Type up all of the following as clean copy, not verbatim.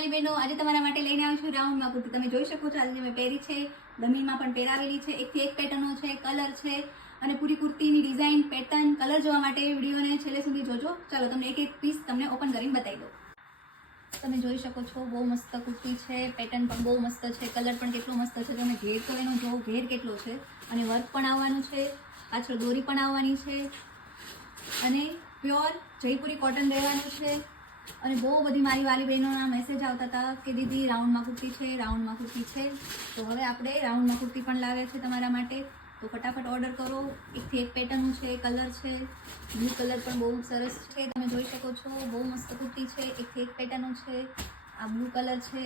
વાલી બહેનો, આજે તમારા માટે લઈને આવી છું રાઉન્ડમાં કુર્તી. તમે જોઈ શકો છો આજે મેં પહેરી છે, દમીનમાં પણ પહેરાવેલી છે. એકથી એક પેટર્નો છે, કલર છે અને પૂરી કુર્તીની ડિઝાઇન, પેટર્ન, કલર જોવા માટે વિડીયોને છેલ્લે સુધી જોજો. ચાલો તમને એક એક પીસ તમને ઓપન કરીને બતાવી દઉં. તમે જોઈ શકો છો બહુ મસ્ત કુર્તી છે, પેટર્ન પણ બહુ મસ્ત છે, કલર પણ કેટલો મસ્ત છે. તમે ઘેર તો એનો જોવો, ઘેર કેટલો છે અને વર્ક પણ આવવાનું છે, પાછળ દોરી પણ આવવાની છે અને પ્યોર જયપુરી કોટન રહેવાનું છે. અને બહુ બધી મારી વાલી બહેનોના મેસેજ આવતા હતા કે દીદી રાઉન્ડમાં કુર્તી છે, રાઉન્ડમાં કુર્તી છે. તો હવે આપણે રાઉન્ડમાં કુર્તી પણ લાવ્યા છે તમારા માટે. તો ફટાફટ ઓર્ડર કરો. એકથી એક પેટર્નનું છે, કલર છે, બ્લુ કલર પણ બહુ સરસ છે. તમે જોઈ શકો છો બહુ મસ્ત કુર્તી છે, એકથી એક પેટર્નનું છે. આ બ્લુ કલર છે,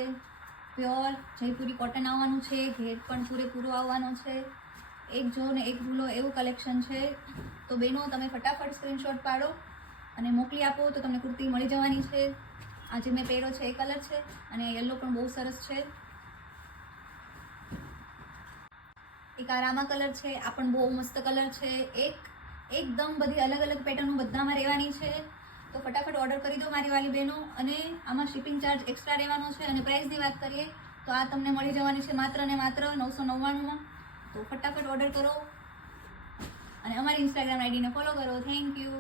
પ્યોર જયપુરી કોટન આવવાનું છે, ઘેર પણ પૂરેપૂરો આવવાનો છે. એક જો ને એક ભૂલો એવું કલેક્શન છે. તો બહેનો તમે ફટાફટ સ્ક્રીનશોટ પાડો અને મોકલી આપો તો તમને કુર્તી મળી જવાની છે. આજે મેં પહેર્યો છે એ કલર છે અને યલો પણ બહુ સરસ છે. એક આ રામા કલર છે, આ પણ બહુ મસ્ત કલર છે. એકદમ બધી અલગ અલગ પેટર્નો બધામાં રહેવાની છે. તો ફટાફટ ઓર્ડર કરી દો મારી વાલી બહેનો. અને આમાં શિપિંગ ચાર્જ એક્સ્ટ્રા રહેવાનો છે. અને પ્રાઇસની વાત કરીએ તો આ તમને મળી જવાની છે માત્ર ને માત્ર 999માં. તો ફટાફટ ઓર્ડર કરો અને અમારી ઇન્સ્ટાગ્રામ આઈડીને ફોલો કરો. Thank you.